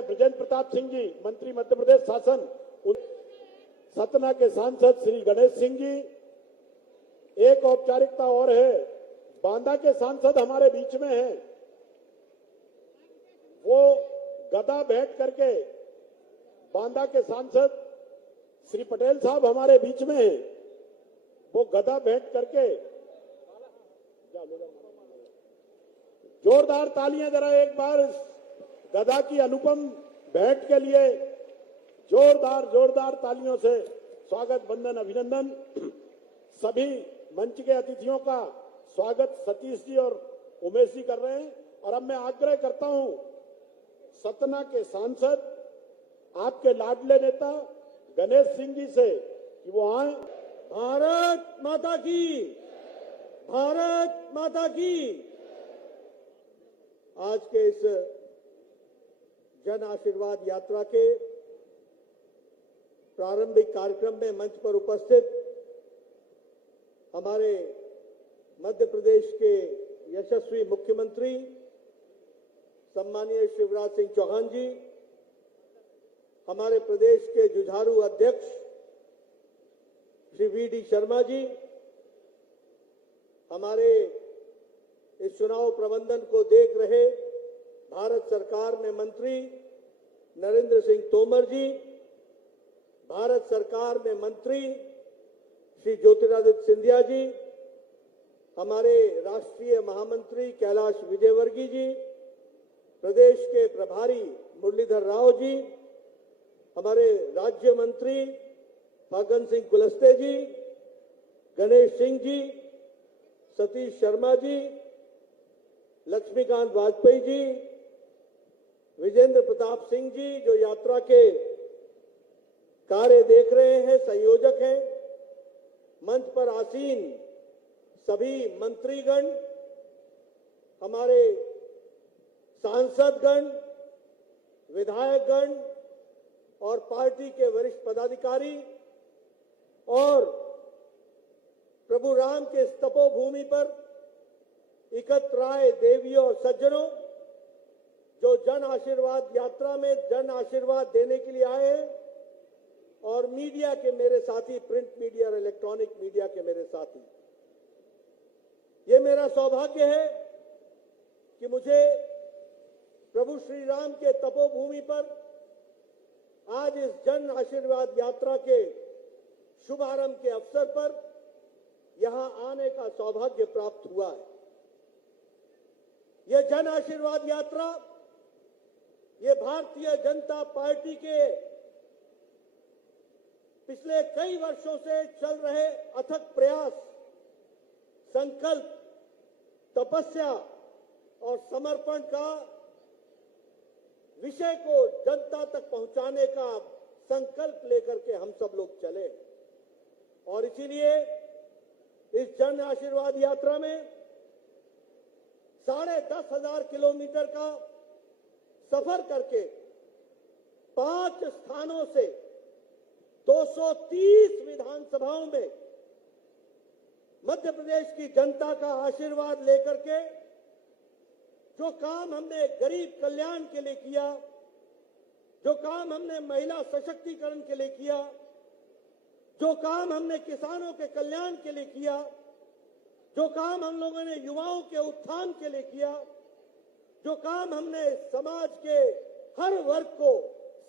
हैं ब्रजेंद्र प्रताप सिंह जी, मंत्री मध्य प्रदेश शासन। सतना के सांसद श्री गणेश सिंह जी। एक औपचारिकता और है, बांदा के सांसद हमारे बीच में हैं, वो गदा भेंट करके बांदा के सांसद श्री पटेल साहब हमारे बीच में हैं, वो गदा भेंट करके जोरदार तालियां जरा एक बार गदा की अनुपम भेंट के लिए जोरदार तालियों से स्वागत, वंदन, अभिनंदन। सभी मंच के अतिथियों का स्वागत सतीश जी और उमेश जी कर रहे हैं। और अब मैं आग्रह करता हूं सतना के सांसद, आपके लाडले नेता गणेश सिंह जी से कि वो आए। भारत माता की, भारत माता की। आज के इस जन आशीर्वाद यात्रा के प्रारंभिक कार्यक्रम में मंच पर उपस्थित हमारे मध्य प्रदेश के यशस्वी मुख्यमंत्री सम्मानीय शिवराज सिंह चौहान जी, हमारे प्रदेश के जुझारू अध्यक्ष श्री वी.डी. शर्मा जी, हमारे इस चुनाव प्रबंधन को देख रहे भारत सरकार में मंत्री नरेंद्र सिंह तोमर जी, भारत सरकार में मंत्री श्री ज्योतिरादित्य सिंधिया जी, हमारे राष्ट्रीय महामंत्री कैलाश विजयवर्गीय जी, प्रदेश के प्रभारी मुरलीधर राव जी, हमारे राज्य मंत्री फग्गन सिंह कुलस्ते जी, गणेश सिंह जी, सतीश शर्मा जी, लक्ष्मीकांत वाजपेयी जी, विजेंद्र प्रताप सिंह जी जो यात्रा के कार्य देख रहे हैं, संयोजक हैं, मंच पर आसीन सभी मंत्रीगण, हमारे सांसदगण, विधायकगण और पार्टी के वरिष्ठ पदाधिकारी और प्रभु राम के इस तपोभूमि पर एकत्र आए देवियों और सज्जनों जो जन आशीर्वाद यात्रा में जन आशीर्वाद देने के लिए आए हैं, और मीडिया के मेरे साथी, प्रिंट मीडिया और इलेक्ट्रॉनिक मीडिया के मेरे साथी, ये मेरा सौभाग्य है कि मुझे प्रभु श्री राम के तपोभूमि पर आज इस जन आशीर्वाद यात्रा के शुभारंभ के अवसर पर यहां आने का सौभाग्य प्राप्त हुआ है। यह जन आशीर्वाद यात्रा, ये भारतीय जनता पार्टी के पिछले कई वर्षों से चल रहे अथक प्रयास, संकल्प, तपस्या और समर्पण का विषय को जनता तक पहुंचाने का संकल्प लेकर के हम सब लोग चले। और इसीलिए इस जन आशीर्वाद यात्रा में 10,500 किलोमीटर का सफर करके 5 स्थानों से 230 विधानसभाओं में मध्य प्रदेश की जनता का आशीर्वाद लेकर के जो काम हमने गरीब कल्याण के लिए किया, जो काम हमने महिला सशक्तिकरण के लिए किया, जो काम हमने किसानों के कल्याण के लिए किया, जो काम हम लोगों ने युवाओं के उत्थान के लिए किया, जो काम हमने समाज के हर वर्ग को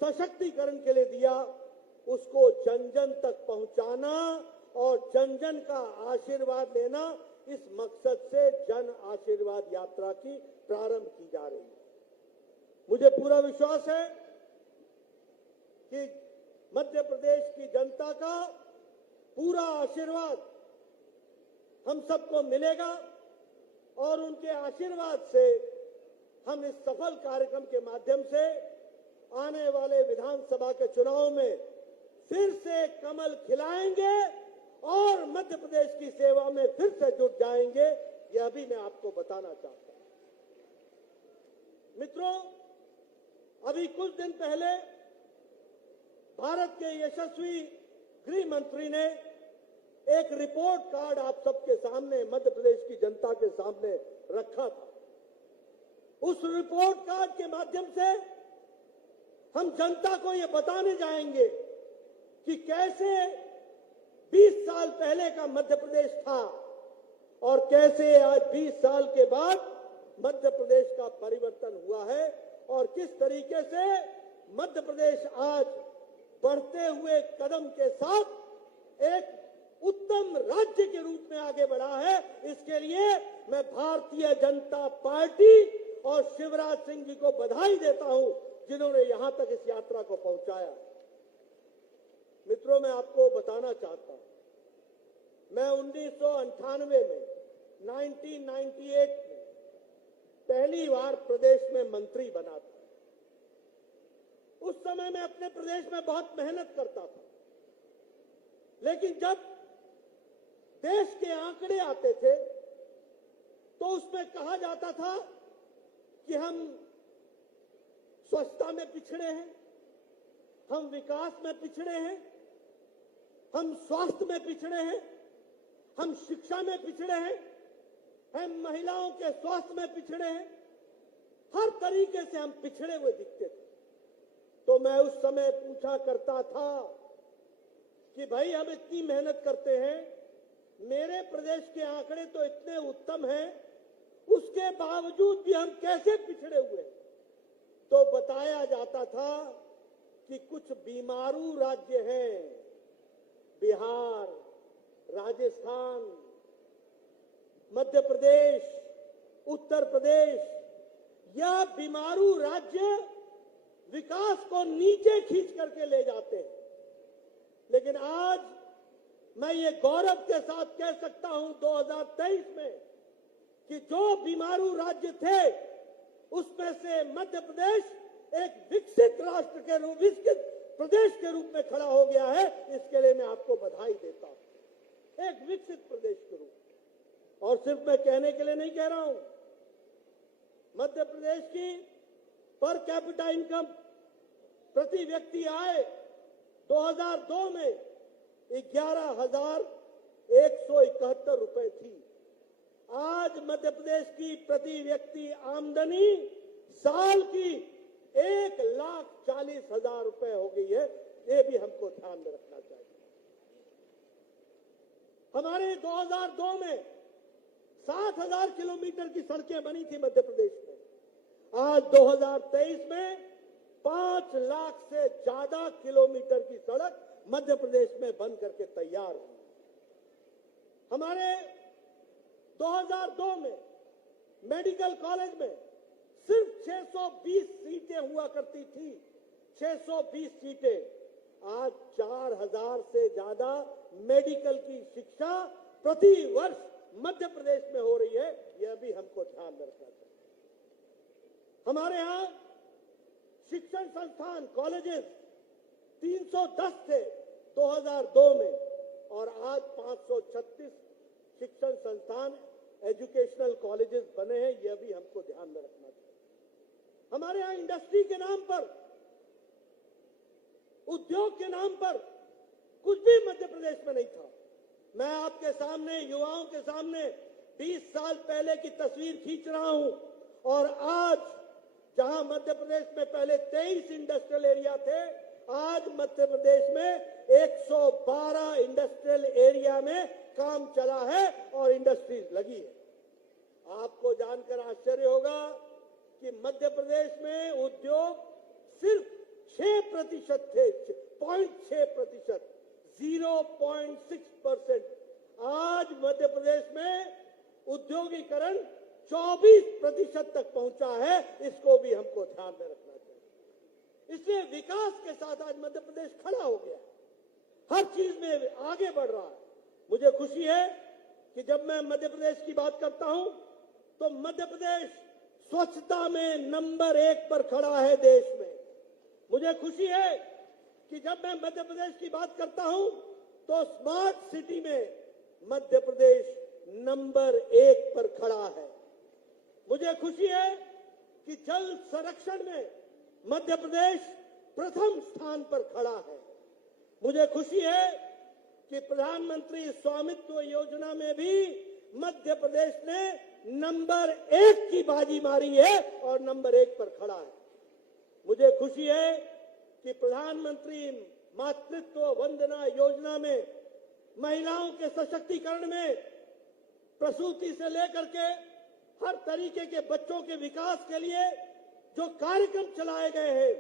सशक्तिकरण के लिए दिया, उसको जन जन तक पहुंचाना और जन जन का आशीर्वाद लेना, इस मकसद से जन आशीर्वाद यात्रा की प्रारंभ की जा रही है। मुझे पूरा विश्वास है कि मध्य प्रदेश की जनता का पूरा आशीर्वाद हम सबको मिलेगा और उनके आशीर्वाद से हम इस सफल कार्यक्रम के माध्यम से आने वाले विधानसभा के चुनाव में फिर से कमल खिलाएंगे और मध्य प्रदेश की सेवा में फिर से जुट जाएंगे। यह भी मैं आपको बताना चाहता हूं। मित्रों, अभी कुछ दिन पहले भारत के यशस्वी गृह मंत्री ने एक रिपोर्ट कार्ड आप सबके सामने, मध्य प्रदेश की जनता के सामने रखा था। उस रिपोर्ट कार्ड के माध्यम से हम जनता को ये बताने जाएंगे कि कैसे 20 साल पहले का मध्य प्रदेश था और कैसे आज 20 साल के बाद मध्य प्रदेश का परिवर्तन हुआ है और किस तरीके से मध्य प्रदेश आज बढ़ते हुए कदम के साथ एक उत्तम राज्य के रूप में आगे बढ़ा है। इसके लिए मैं भारतीय जनता पार्टी और शिवराज सिंह जी को बधाई देता हूं, जिन्होंने यहां तक इस यात्रा को पहुंचाया। मित्रों, मैं आपको बताना चाहता हूं, मैं 1998 में 1998 में पहली बार प्रदेश में मंत्री बना था। उस समय मैं अपने प्रदेश में बहुत मेहनत करता था, लेकिन जब देश के आंकड़े आते थे तो उसमें कहा जाता था कि हम स्वच्छता में पिछड़े हैं, हम विकास में पिछड़े हैं, हम स्वास्थ्य में पिछड़े हैं, हम शिक्षा में पिछड़े हैं, हम महिलाओं के स्वास्थ्य में पिछड़े हैं। हर तरीके से हम पिछड़े हुए दिखते थे। तो मैं उस समय पूछा करता था कि भाई, हम इतनी मेहनत करते हैं, मेरे प्रदेश के आंकड़े तो इतने उत्तम हैं, उसके बावजूद भी हम कैसे पिछड़े हुए? तो बताया जाता था कि कुछ बीमारू राज्य हैं, बिहार, राजस्थान, मध्य प्रदेश, उत्तर प्रदेश, यह बीमारू राज्य विकास को नीचे खींच करके ले जाते हैं। लेकिन आज मैं ये गौरव के साथ कह सकता हूं 2023 में कि जो बीमारू राज्य थे उसमें से मध्य प्रदेश एक विकसित राष्ट्र के रूप, विकसित प्रदेश के रूप में खड़ा हो गया है। इसके लिए मैं आपको बधाई देता हूं, एक विकसित प्रदेश के रूप। और सिर्फ मैं कहने के लिए नहीं कह रहा हूं, मध्य प्रदेश की पर कैपिटा इनकम, प्रति व्यक्ति आय 2002 में 11,171 रुपए थी। आज मध्य प्रदेश की प्रति व्यक्ति आमदनी साल की 1,40,000 रुपए हो गई है। ये भी हमको ध्यान में रखना चाहिए। हमारे 2002 में 7,000 किलोमीटर की सड़कें बनी थी मध्य प्रदेश में। आज 2023 में 5 लाख से ज्यादा किलोमीटर की सड़क मध्य प्रदेश में बन करके तैयार हुई। हमारे 2002 में मेडिकल कॉलेज में सिर्फ 620 सीटें हुआ करती थी, 620 सीटें। आज 4,000 से ज्यादा मेडिकल की शिक्षा प्रति वर्ष मध्य प्रदेश में हो रही है। यह भी हमको ध्यान में रखना चाहिए। हमारे यहां शिक्षण संस्थान, कॉलेजेस 310 थे 2002 में और आज 536 शिक्षण संस्थान, एजुकेशनल कॉलेजेस बने हैं। यह भी हमको ध्यान में रखना चाहिए। हमारे यहां इंडस्ट्री के नाम पर, उद्योग के नाम पर कुछ भी मध्य प्रदेश में नहीं था। मैं आपके सामने, युवाओं के सामने 20 साल पहले की तस्वीर खींच रहा हूं और आज जहां मध्य प्रदेश में पहले 23 इंडस्ट्रियल एरिया थे, आज मध्य प्रदेश में 112 इंडस्ट्रियल एरिया में काम चला है और इंडस्ट्रीज लगी है। आपको जानकर आश्चर्य होगा कि मध्य प्रदेश में उद्योग सिर्फ 6% थे, 0.6%, 0.6%। आज मध्य प्रदेश में उद्योगीकरण 24% तक पहुंचा है। इसको भी हमको ध्यान में रखना चाहिए। इसलिए विकास के साथ आज मध्य प्रदेश खड़ा हो गया, हर चीज में आगे बढ़ रहा है। मुझे खुशी है कि जब मैं मध्य प्रदेश की बात करता हूं तो मध्य प्रदेश स्वच्छता में नंबर 1 पर खड़ा है देश में। मुझे खुशी है कि जब मैं मध्य प्रदेश की बात करता हूं तो स्मार्ट सिटी में मध्य प्रदेश नंबर 1 पर खड़ा है। मुझे खुशी है कि जल संरक्षण में मध्य प्रदेश प्रथम स्थान पर खड़ा है। मुझे खुशी है कि प्रधानमंत्री स्वामित्व योजना में भी मध्य प्रदेश ने नंबर 1 की बाजी मारी है और नंबर 1 पर खड़ा है। मुझे खुशी है कि प्रधानमंत्री मातृत्व वंदना योजना में महिलाओं के सशक्तिकरण में प्रसूति से लेकर के हर तरीके के बच्चों के विकास के लिए जो कार्यक्रम चलाए गए हैं,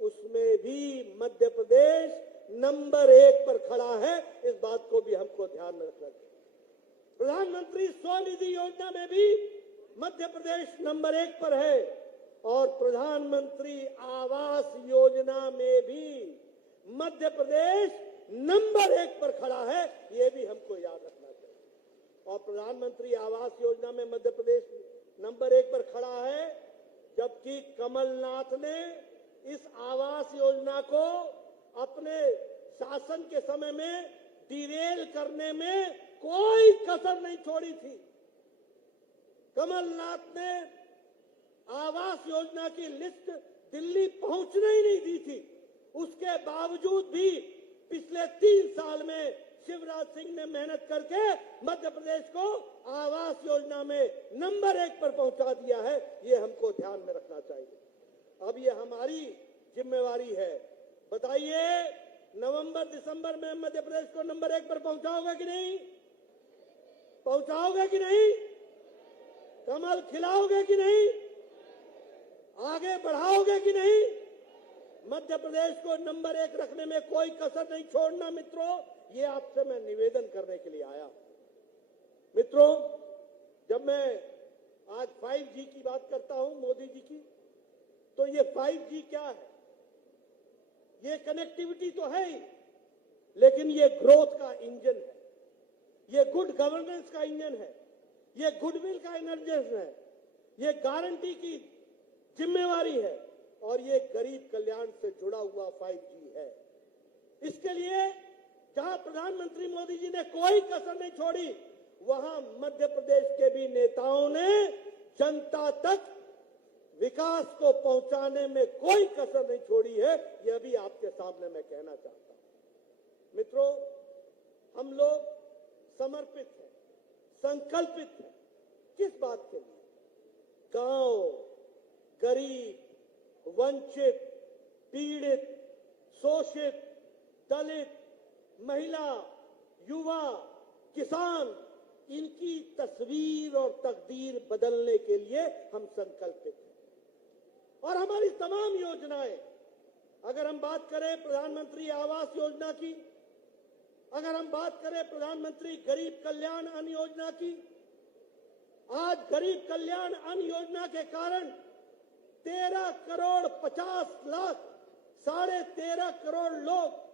उसमें भी मध्य प्रदेश नंबर 1 पर खड़ा है। इस बात को भी हमको ध्यान में रखना चाहिए। प्रधानमंत्री स्वनिधि योजना में भी मध्य प्रदेश नंबर 1 पर है और प्रधानमंत्री आवास योजना में भी मध्य प्रदेश नंबर 1 पर खड़ा है। ये भी हमको याद रखना चाहिए। और प्रधानमंत्री आवास योजना में मध्य प्रदेश नंबर 1 पर खड़ा है, जबकि कमलनाथ ने इस आवास योजना को अपने शासन के समय में डिरेल करने में कोई कसर नहीं छोड़ी थी। कमलनाथ ने आवास योजना की लिस्ट दिल्ली पहुंचने ही नहीं दी थी। उसके बावजूद भी पिछले 3 साल में शिवराज सिंह ने मेहनत करके मध्य प्रदेश को आवास योजना में नंबर 1 पर पहुंचा दिया है। ये हमको ध्यान में रखना चाहिए। अब ये हमारी जिम्मेवारी है। बताइए, नवंबर दिसंबर में मध्य प्रदेश को नंबर 1 पर पहुंचाओगे कि नहीं? पहुंचाओगे कि नहीं? कमल खिलाओगे कि नहीं? आगे बढ़ाओगे कि नहीं? मध्य प्रदेश को नंबर 1 रखने में कोई कसर नहीं छोड़ना। मित्रों, ये आपसे मैं निवेदन करने के लिए आया। मित्रों, जब मैं आज 5G की बात करता हूं, मोदी जी की, तो ये 5G क्या है? ये कनेक्टिविटी तो है ही, लेकिन ये ग्रोथ का इंजन है, ये गुड गवर्नेंस का इंजन है, ये गुडविल का इंजन है, ये गारंटी की जिम्मेवारी है और ये गरीब कल्याण से जुड़ा हुआ 5G है। इसके लिए जहां प्रधानमंत्री मोदी जी ने कोई कसर नहीं छोड़ी, वहां मध्य प्रदेश के भी नेताओं ने जनता तक विकास को पहुंचाने में कोई कसर नहीं छोड़ी है। यह भी आपके सामने मैं कहना चाहता हूं। मित्रों, हम लोग समर्पित हैं, संकल्पित हैं। किस बात के लिए? गांव, गरीब, वंचित, पीड़ित, शोषित, दलित, महिला, युवा, किसान, इनकी तस्वीर और तकदीर बदलने के लिए हम संकल्पित हैं। और हमारी तमाम योजनाएं, अगर हम बात करें प्रधानमंत्री आवास योजना की, अगर हम बात करें प्रधानमंत्री गरीब कल्याण अन्न योजना की, आज गरीब कल्याण अन्न योजना के कारण 13 करोड़ 50 लाख 13.5 करोड़ लोग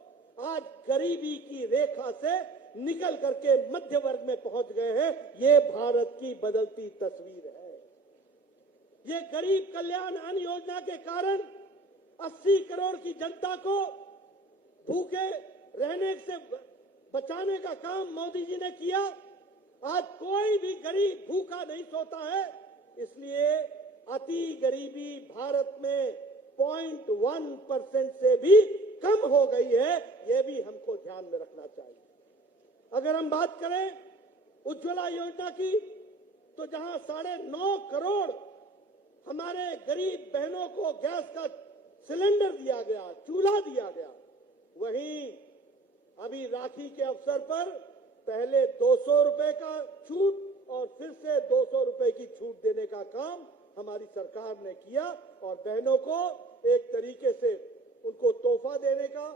आज गरीबी की रेखा से निकल करके मध्य वर्ग में पहुंच गए हैं। ये भारत की बदलती तस्वीर है। ये गरीब कल्याण अन्न योजना के कारण 80 करोड़ की जनता को भूखे रहने से बचाने का काम मोदी जी ने किया। आज कोई भी गरीब भूखा नहीं सोता है। इसलिए अति गरीबी भारत में 0.1% से भी कम हो गई है। यह भी हमको ध्यान में रखना चाहिए। अगर हम बात करें उज्ज्वला योजना की, तो जहां 9.5 करोड़ हमारे गरीब बहनों को गैस का सिलेंडर दिया गया, चूल्हा दिया गया, वहीं अभी राखी के अवसर पर पहले 200 रुपए का छूट और फिर से 200 रुपए की छूट देने का काम हमारी सरकार ने किया और बहनों को एक तरीके से उनको तोहफा देने का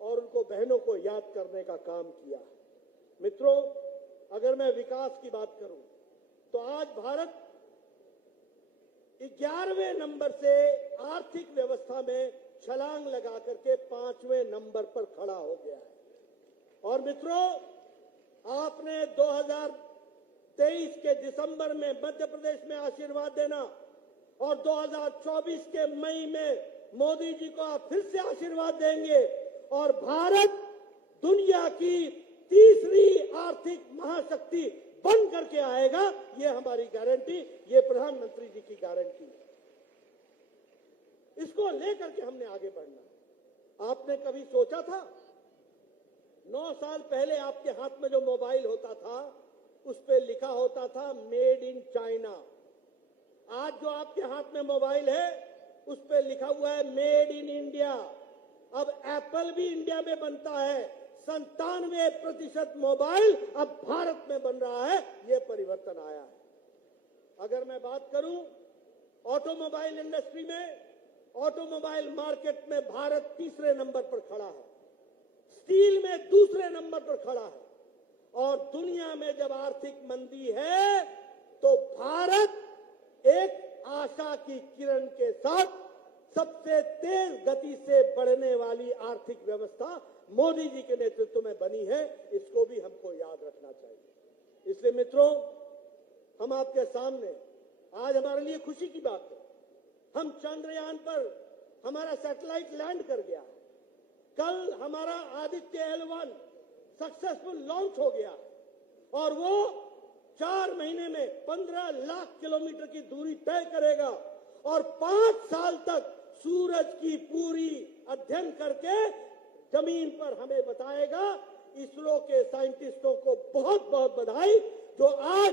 और उनको बहनों को याद करने का काम किया। मित्रों, अगर मैं विकास की बात करूं तो आज भारत 11वें नंबर से आर्थिक व्यवस्था में छलांग लगा करके 5वें नंबर पर खड़ा हो गया है। और मित्रों, आपने 2023 के दिसंबर में मध्य प्रदेश में आशीर्वाद देना और 2024 के मई में मोदी जी को आप फिर से आशीर्वाद देंगे और भारत दुनिया की तीसरी आर्थिक महाशक्ति बन करके आएगा। ये हमारी गारंटी, ये प्रधानमंत्री जी की गारंटी है। इसको लेकर के हमने आगे बढ़ना। आपने कभी सोचा था? 9 साल पहले आपके हाथ में जो मोबाइल होता था उस पे लिखा होता था मेड इन चाइना। आज जो आपके हाथ में मोबाइल है उस पे लिखा हुआ है मेड इन इंडिया। अब एप्पल भी इंडिया में बनता है। 97% मोबाइल अब भारत में बन रहा है। यह परिवर्तन आया है। अगर मैं बात करूं ऑटोमोबाइल इंडस्ट्री में, ऑटोमोबाइल मार्केट में भारत तीसरे नंबर पर खड़ा है, स्टील में दूसरे नंबर पर खड़ा है। और दुनिया में जब आर्थिक मंदी है तो भारत एक आशा की किरण के साथ सबसे तेज गति से बढ़ने वाली आर्थिक व्यवस्था मोदी जी के नेतृत्व में बनी है। इसको भी हमको याद रखना चाहिए। इसलिए मित्रों, हम आपके सामने आज हमारे लिए खुशी की बात है, हम चंद्रयान पर हमारा सैटेलाइट लैंड कर गया। कल हमारा आदित्य L1 सक्सेसफुल लॉन्च हो गया और वो 4 महीने में 15 लाख किलोमीटर की दूरी तय करेगा और 5 साल तक सूरज की पूरी अध्ययन करके जमीन पर हमें बताएगा। इसरो के साइंटिस्टों को बहुत बहुत बधाई जो आज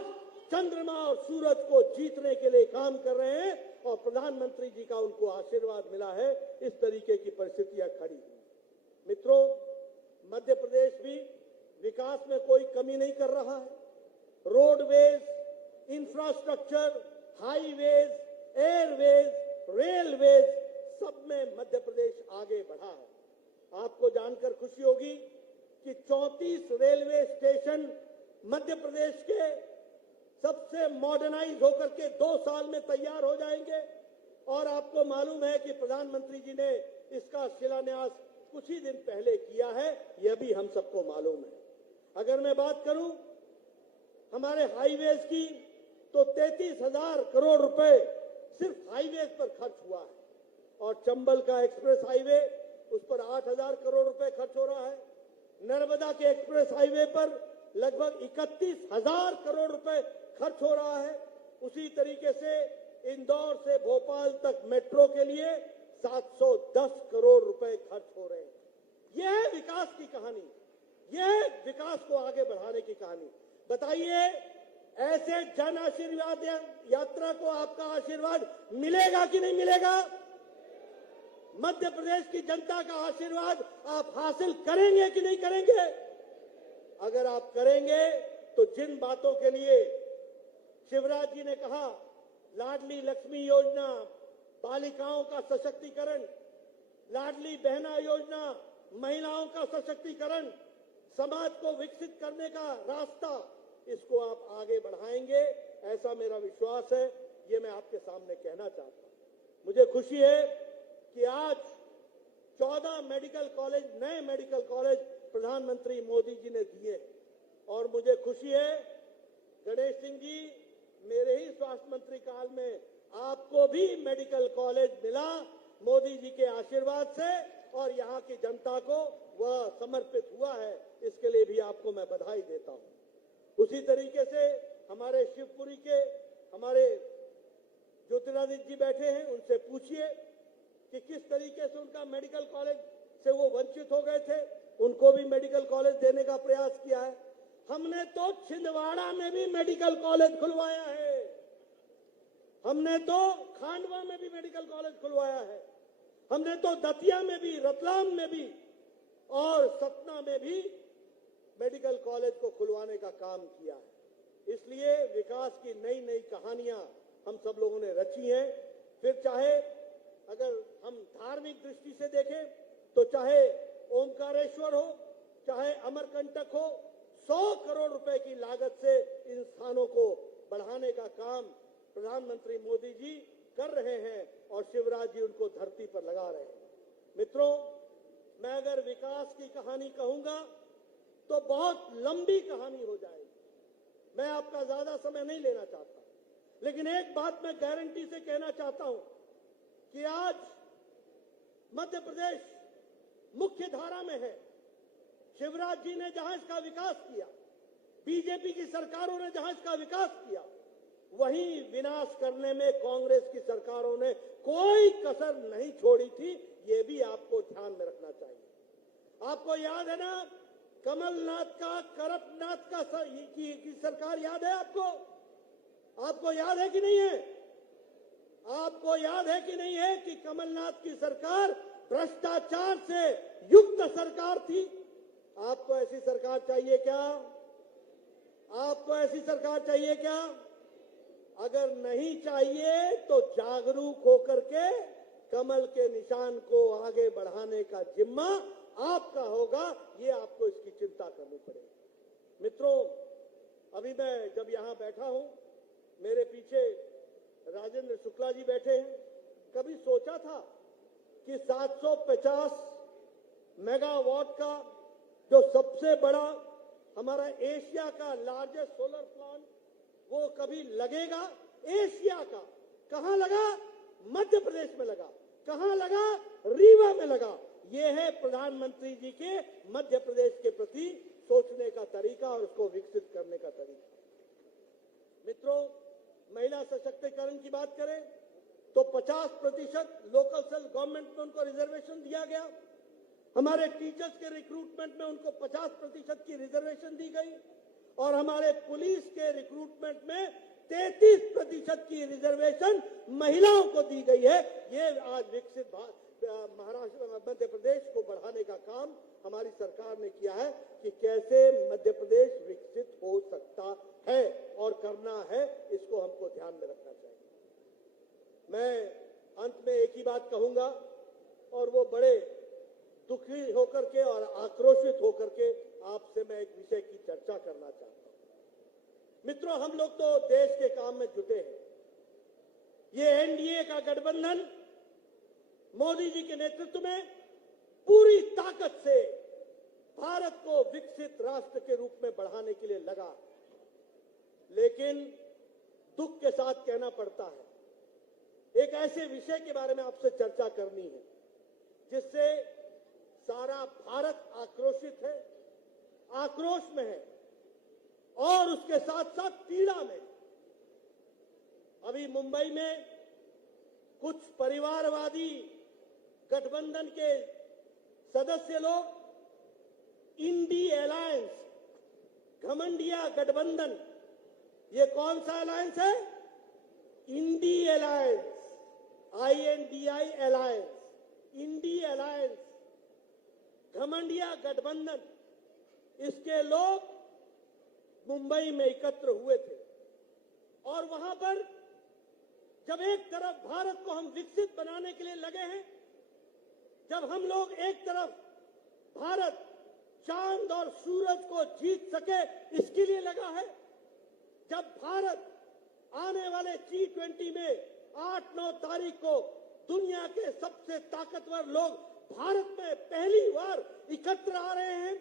चंद्रमा और सूरज को जीतने के लिए काम कर रहे हैं और प्रधानमंत्री जी का उनको आशीर्वाद मिला है। इस तरीके की परिस्थितियां खड़ी हुई। मित्रों, मध्य प्रदेश भी विकास में कोई कमी नहीं कर रहा है। Roadways, infrastructure, highways, Airways, railways, सब में मध्य प्रदेश आगे बढ़ा है। आपको जानकर खुशी होगी कि 34 रेलवे स्टेशन मध्य प्रदेश के सबसे मॉडर्नाइज होकर के 2 साल में तैयार हो जाएंगे। और आपको मालूम है कि प्रधानमंत्री जी ने इसका शिलान्यास कुछ ही दिन पहले किया है, यह भी हम सबको मालूम है। अगर मैं बात करूं हमारे हाईवेज की तो 33,000 करोड़ रुपए सिर्फ हाईवेज पर खर्च हुआ है और चंबल का एक्सप्रेस हाईवे उस पर 8,000 करोड़ रुपए खर्च हो रहा है। नर्मदा के एक्सप्रेस हाईवे पर लगभग 31,000 करोड़ रुपए खर्च हो रहा है। उसी तरीके से इंदौर से भोपाल तक मेट्रो के लिए 710 करोड़ रुपए खर्च हो रहे हैं। यह है विकास की कहानी, यह है विकास को आगे बढ़ाने की कहानी। बताइए, ऐसे जन आशीर्वाद यात्रा को आपका आशीर्वाद मिलेगा कि नहीं मिलेगा? मध्य प्रदेश की जनता का आशीर्वाद आप हासिल करेंगे कि नहीं करेंगे? अगर आप करेंगे तो जिन बातों के लिए शिवराज जी ने कहा, लाडली लक्ष्मी योजना, बालिकाओं का सशक्तिकरण, लाडली बहना योजना, महिलाओं का सशक्तिकरण, समाज को विकसित करने का रास्ता, इसको आप आगे बढ़ाएंगे, ऐसा मेरा विश्वास है। ये मैं आपके सामने कहना चाहता हूं। मुझे खुशी है कि आज 14 मेडिकल कॉलेज, नए मेडिकल कॉलेज प्रधानमंत्री मोदी जी ने दिए और मुझे खुशी है गणेश सिंह जी, मेरे ही स्वास्थ्य मंत्री काल में आपको भी मेडिकल कॉलेज मिला मोदी जी के आशीर्वाद से और यहाँ की जनता को वह समर्पित हुआ है। इसके लिए भी आपको मैं बधाई देता हूं। उसी तरीके से हमारे शिवपुरी के हमारे ज्योतिरादित्य जी बैठे हैं, उनसे पूछिए कि किस तरीके से उनका मेडिकल कॉलेज से वो वंचित हो गए थे, उनको भी मेडिकल कॉलेज देने का प्रयास किया है। हमने तो छिंदवाड़ा में भी मेडिकल कॉलेज खुलवाया है, हमने तो खांडवा में भी मेडिकल कॉलेज खुलवाया है, हमने तो दतिया में भी, रतलाम में भी और सतना में भी मेडिकल कॉलेज को खुलवाने का काम किया है। इसलिए विकास की नई नई कहानियां हम सब लोगों ने रची हैं। फिर चाहे अगर हम धार्मिक दृष्टि से देखें तो चाहे ओमकारेश्वर हो, चाहे अमरकंटक हो, 100 करोड़ रुपए की लागत से इन स्थानों को बढ़ाने का काम प्रधानमंत्री मोदी जी कर रहे हैं और शिवराज जी उनको धरती पर लगा रहे हैं। मित्रों, मैं अगर विकास की कहानी कहूंगा तो बहुत लंबी कहानी हो जाएगी। मैं आपका ज्यादा समय नहीं लेना चाहता, लेकिन एक बात मैं गारंटी से कहना चाहता हूं कि आज मध्य प्रदेश मुख्य धारा में है। शिवराज जी ने जहां इसका विकास किया, बीजेपी की सरकारों ने जहां इसका विकास किया, वहीं विनाश करने में कांग्रेस की सरकारों ने कोई कसर नहीं छोड़ी थी। ये भी आपको ध्यान में रखना चाहिए। आपको याद है ना कमलनाथ का, करपनाथ का की सरकार याद है आपको? आपको याद है कि नहीं है? आपको याद है कि नहीं है कि कमलनाथ की सरकार भ्रष्टाचार से युक्त सरकार थी। आपको ऐसी सरकार चाहिए क्या? आपको ऐसी सरकार चाहिए क्या? अगर नहीं चाहिए तो जागरूक होकर के कमल के निशान को आगे बढ़ाने का जिम्मा आपका होगा। ये आपको इसकी चिंता करनी पड़ेगी। मित्रों, अभी मैं जब यहां बैठा हूं, मेरे पीछे राजेंद्र शुक्ला जी बैठे हैं। कभी सोचा था कि 750 मेगावाट का जो सबसे बड़ा हमारा एशिया का लार्जेस्ट सोलर प्लांट वो कभी लगेगा? एशिया का कहां लगा? मध्य प्रदेश में लगा। कहां लगा? रीवा में लगा। यह है प्रधानमंत्री जी के मध्य प्रदेश के प्रति सोचने का तरीका और उसको विकसित करने का तरीका। मित्रों, महिला सशक्तिकरण की बात करें तो 50% लोकल सेल्फ गवर्नमेंट में उनको रिजर्वेशन दिया गया। हमारे टीचर्स के रिक्रूटमेंट में उनको 50% की रिजर्वेशन दी गई और हमारे पुलिस के रिक्रूटमेंट में 33% की रिजर्वेशन महिलाओं को दी गई है। ये आज विकसित महाराष्ट्र मध्य प्रदेश को बढ़ाने का काम हमारी सरकार ने किया है कि कैसे मध्य प्रदेश विकसित हो सकता है और करना है, इसको हमको ध्यान में रखना चाहिए। मैं अंत में एक ही बात कहूंगा और वो बड़े दुखी होकर के और आक्रोशित होकर के आपसे मैं एक विषय की चर्चा करना चाहता हूं। मित्रों, हम लोग तो देश के काम में जुटे हैं। ये एनडीए का गठबंधन मोदी जी के नेतृत्व में पूरी ताकत से भारत को विकसित राष्ट्र के रूप में बढ़ाने के लिए लगा। लेकिन दुख के साथ कहना पड़ता है, एक ऐसे विषय के बारे में आपसे चर्चा करनी है जिससे सारा भारत आक्रोशित है, आक्रोश में है और उसके साथ साथ पीड़ा में। अभी मुंबई में कुछ परिवारवादी गठबंधन के सदस्य लोग इंडी अलायंस, घमंडिया गठबंधन, ये कौन सा अलायंस है? INDI alliance, INDI alliance, INDI alliance, घमंडिया गठबंधन, इसके लोग मुंबई में एकत्र हुए थे और वहां पर जब एक तरफ भारत को हम विकसित बनाने के लिए लगे हैं, जब हम लोग एक तरफ भारत चांद और सूरज को जीत सके इसके लिए लगा है, जब भारत आने वाले G20 में 8-9 तारीख को दुनिया के सबसे ताकतवर लोग भारत में पहली बार एकत्र आ रहे हैं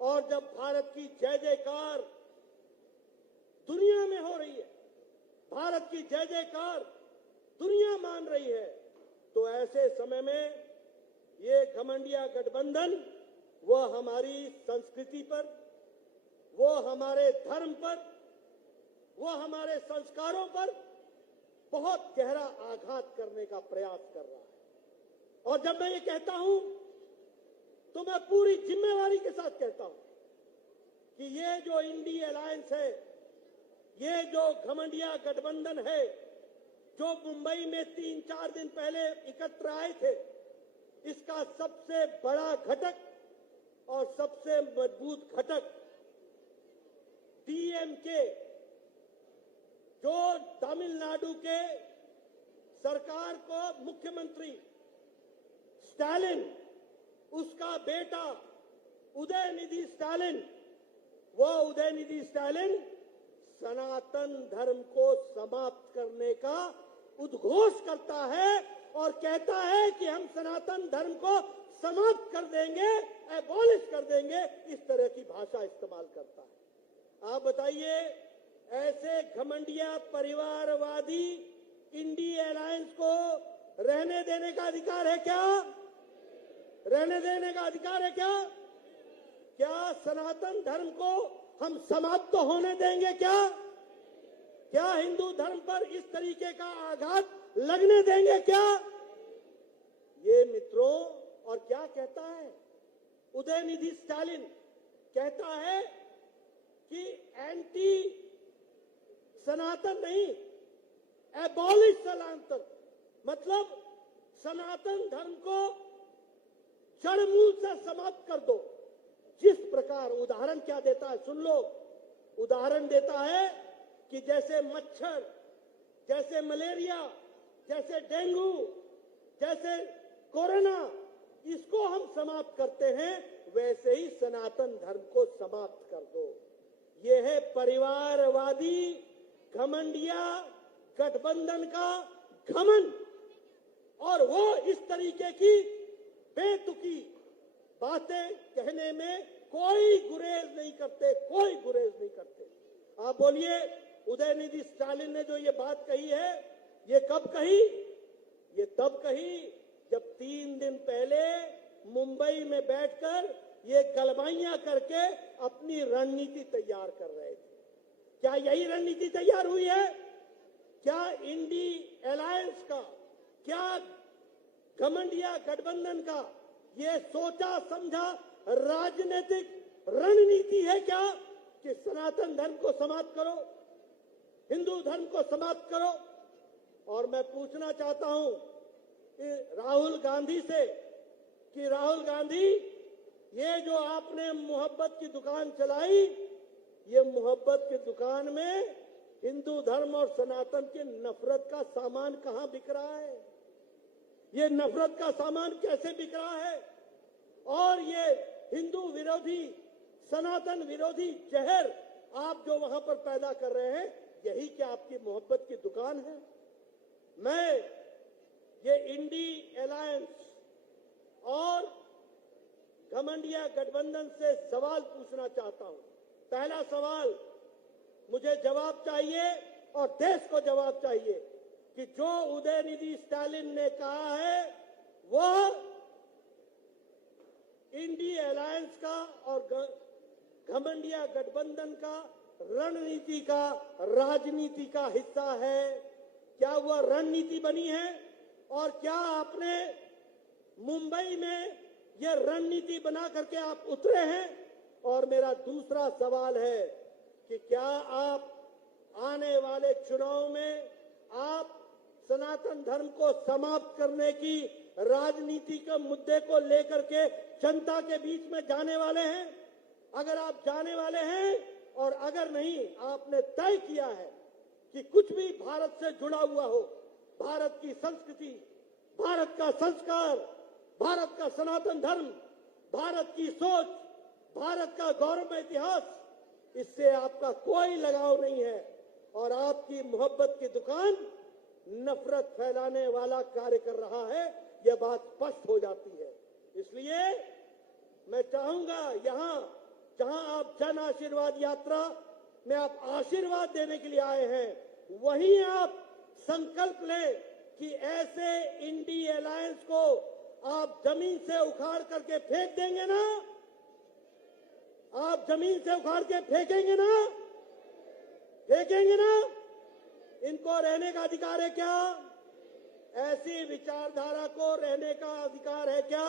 और जब भारत की जय जयकार दुनिया में हो रही है, भारत की जय जयकार दुनिया मान रही है, तो ऐसे समय में ये घमंडिया गठबंधन वह हमारी संस्कृति पर, वो हमारे धर्म पर, वो हमारे संस्कारों पर बहुत गहरा आघात करने का प्रयास कर रहा है। और जब मैं ये कहता हूं तो मैं पूरी जिम्मेवारी के साथ कहता हूं कि ये जो इंडी अलायंस है, ये जो घमंडिया गठबंधन है, जो मुंबई में 3-4 दिन पहले एकत्र आए थे, इसका सबसे बड़ा घटक और सबसे मजबूत घटक DMK, जो तमिलनाडु के सरकार को मुख्यमंत्री स्टालिन, उसका बेटा उदयनिधि स्टालिन, वह उदयनिधि स्टालिन सनातन धर्म को समाप्त करने का उद्घोष करता है और कहता है कि हम सनातन धर्म को समाप्त कर देंगे, एबॉलिश कर देंगे, इस तरह की भाषा इस्तेमाल करता है। आप बताइए, ऐसे घमंडिया परिवारवादी इंडी अलायंस को रहने देने का अधिकार है क्या? रहने देने का अधिकार है क्या? क्या सनातन धर्म को हम समाप्त तो होने देंगे क्या? क्या हिंदू धर्म पर इस तरीके का आघात लगने देंगे क्या? ये मित्रों, और क्या कहता है उदयनिधि स्टालिन? कहता है कि एंटी सनातन नहीं, एबॉलिश सनातन, मतलब सनातन धर्म को जड़मूल से समाप्त कर दो। जिस प्रकार उदाहरण क्या देता है सुन लो, उदाहरण देता है कि जैसे मच्छर, जैसे मलेरिया, जैसे डेंगू, जैसे कोरोना, इसको हम समाप्त करते हैं, वैसे ही सनातन धर्म को समाप्त कर दो। ये है परिवारवादी घमंडिया गठबंधन का घमंड, और वो इस तरीके की बेतुकी बातें कहने में कोई गुरेज नहीं करते, कोई गुरेज नहीं करते। आप बोलिए, उदयनिधि स्टालिन ने जो ये बात कही है, ये कब कही? ये तब कही जब 3 दिन पहले मुंबई में बैठकर ये गलबाइयां करके अपनी रणनीति तैयार कर रहे थे। क्या यही रणनीति तैयार हुई है? क्या इंडी अलायंस का, क्या घमंडिया गठबंधन का ये सोचा समझा राजनीतिक रणनीति है क्या कि सनातन धर्म को समाप्त करो, हिंदू धर्म को समाप्त करो? और मैं पूछना चाहता हूं राहुल गांधी से कि राहुल गांधी, ये जो आपने मोहब्बत की दुकान चलाई, ये मोहब्बत की दुकान में हिंदू धर्म और सनातन के नफरत का सामान कहां बिक रहा है? ये नफरत का सामान कैसे बिक रहा है? और ये हिंदू विरोधी, सनातन विरोधी जहर आप जो वहां पर पैदा कर रहे हैं, यही क्या आपकी मोहब्बत की दुकान है? मैं ये इंडी अलायंस और घमंडिया गठबंधन से सवाल पूछना चाहता हूं। पहला सवाल, मुझे जवाब चाहिए और देश को जवाब चाहिए कि जो उदयनिधि स्टालिन ने कहा है वह इंडी अलायंस का और घमंडिया गठबंधन का रणनीति का, राजनीति का हिस्सा है। क्या वह रणनीति बनी है? और क्या आपने मुंबई में यह रणनीति बना करके आप उतरे हैं? और मेरा दूसरा सवाल है कि क्या आप आने वाले चुनाव में आप सनातन धर्म को समाप्त करने की राजनीति के मुद्दे को लेकर के जनता के बीच में जाने वाले हैं? अगर आप जाने वाले हैं, और अगर नहीं, आपने तय किया है कि कुछ भी भारत से जुड़ा हुआ हो, भारत की संस्कृति, भारत का संस्कार, भारत का सनातन धर्म, भारत की सोच, भारत का गौरव इतिहास, इससे आपका कोई लगाव नहीं है, और आपकी मोहब्बत की दुकान नफरत फैलाने वाला कार्य कर रहा है, यह बात स्पष्ट हो जाती है। इसलिए मैं चाहूंगा, यहां जहां आप जन आशीर्वाद यात्रा में आप आशीर्वाद देने के लिए आए हैं, वहीं आप संकल्प लें कि ऐसे इंडी अलायंस को आप जमीन से उखाड़ करके फेंक देंगे ना? आप जमीन से उखाड़ के फेंकेंगे ना? फेंकेंगे ना? इनको रहने का अधिकार है क्या? ऐसी विचारधारा को रहने का अधिकार है क्या?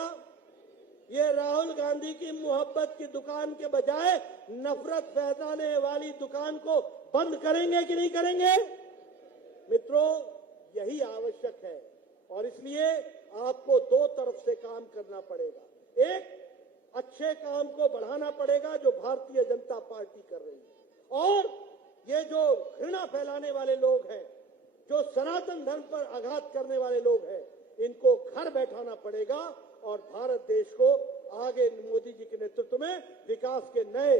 ये राहुल गांधी की मोहब्बत की दुकान के बजाय नफरत फैलाने वाली दुकान को बंद करेंगे कि नहीं करेंगे? मित्रों, यही आवश्यक है, और इसलिए आपको दो तरफ से काम करना पड़ेगा। एक, अच्छे काम को बढ़ाना पड़ेगा जो भारतीय जनता पार्टी कर रही है, और ये जो घृणा फैलाने वाले लोग हैं, जो सनातन धर्म पर आघात करने वाले लोग हैं, इनको घर बैठाना पड़ेगा, और भारत देश को आगे मोदी जी के नेतृत्व में विकास के नए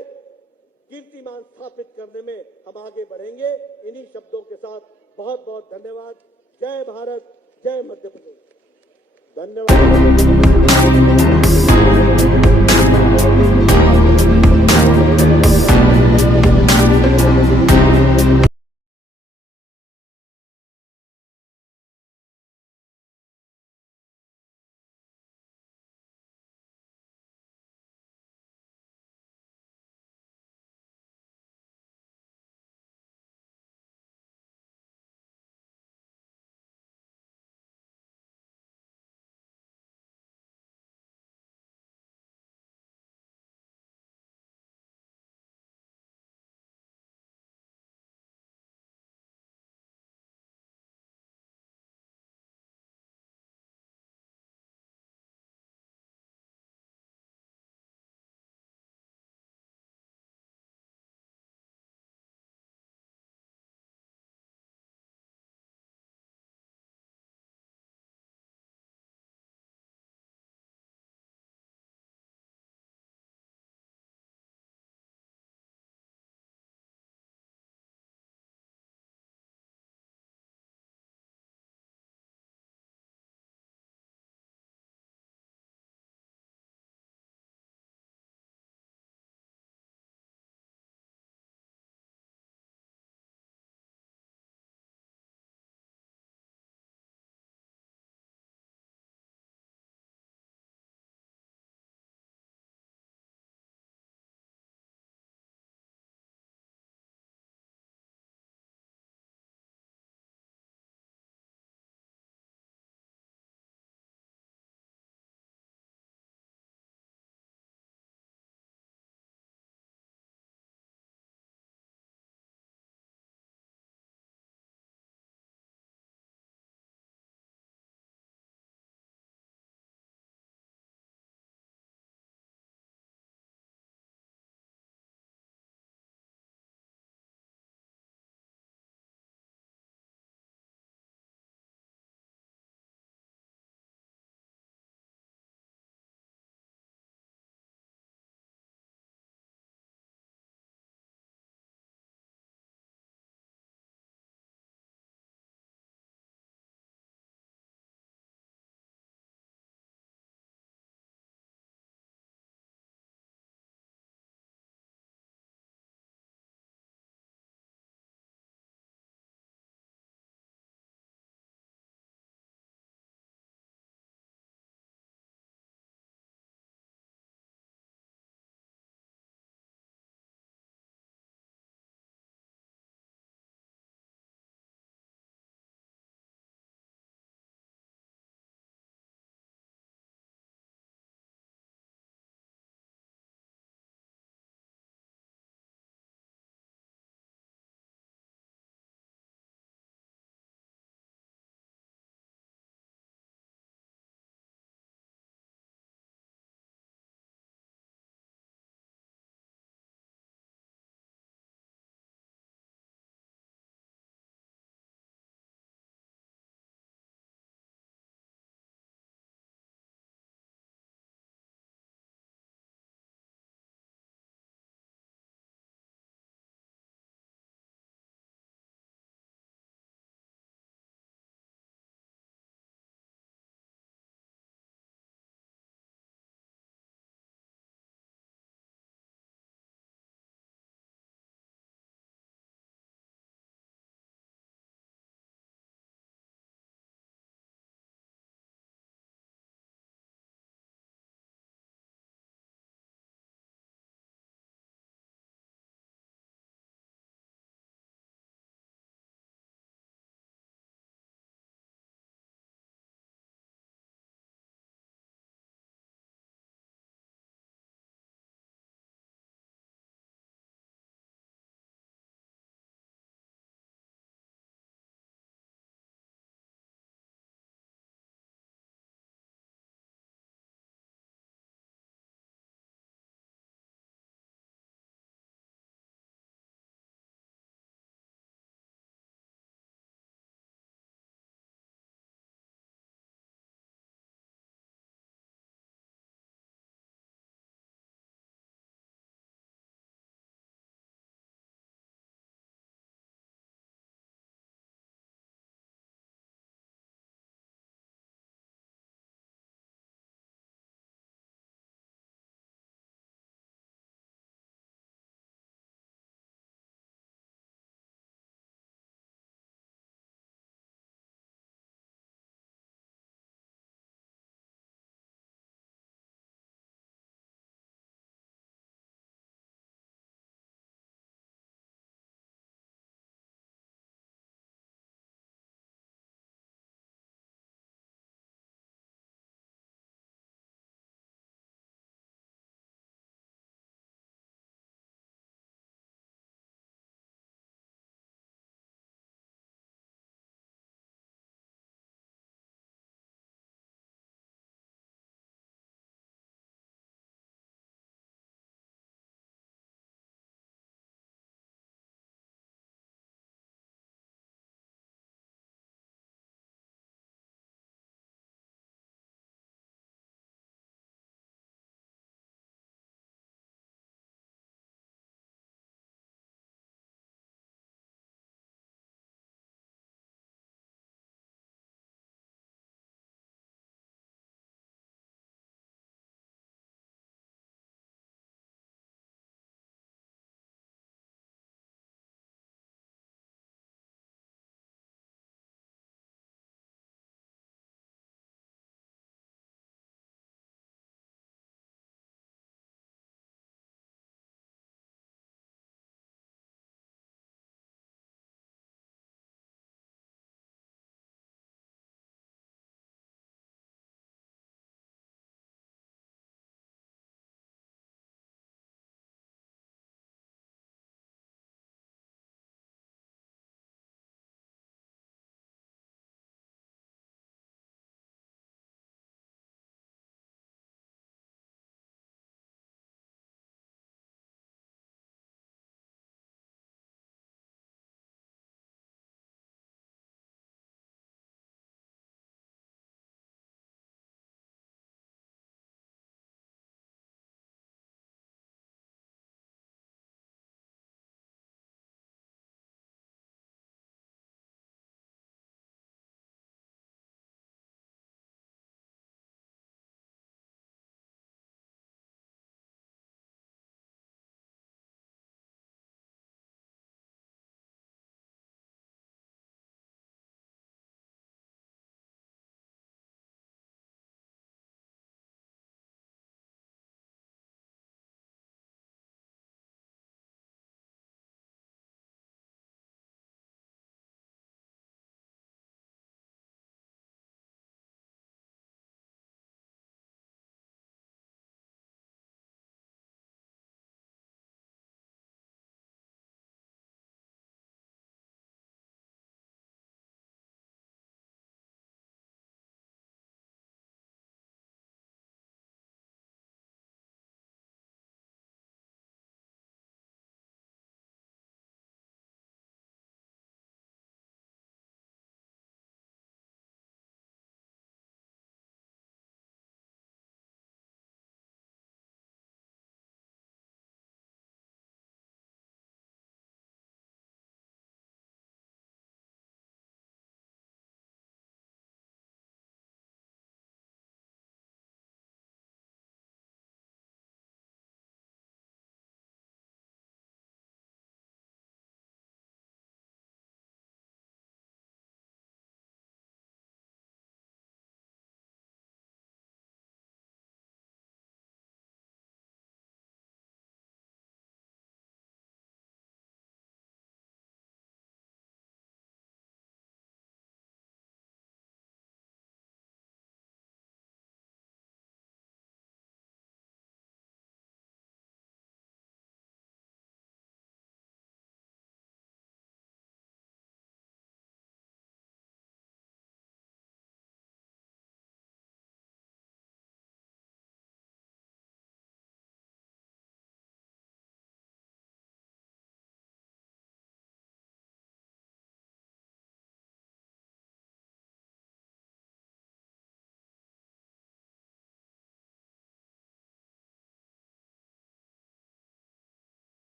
कीर्तिमान स्थापित करने में हम आगे बढ़ेंगे। इन्हीं शब्दों के साथ बहुत बहुत धन्यवाद। जय भारत, जय मध्य प्रदेश। धन्यवाद।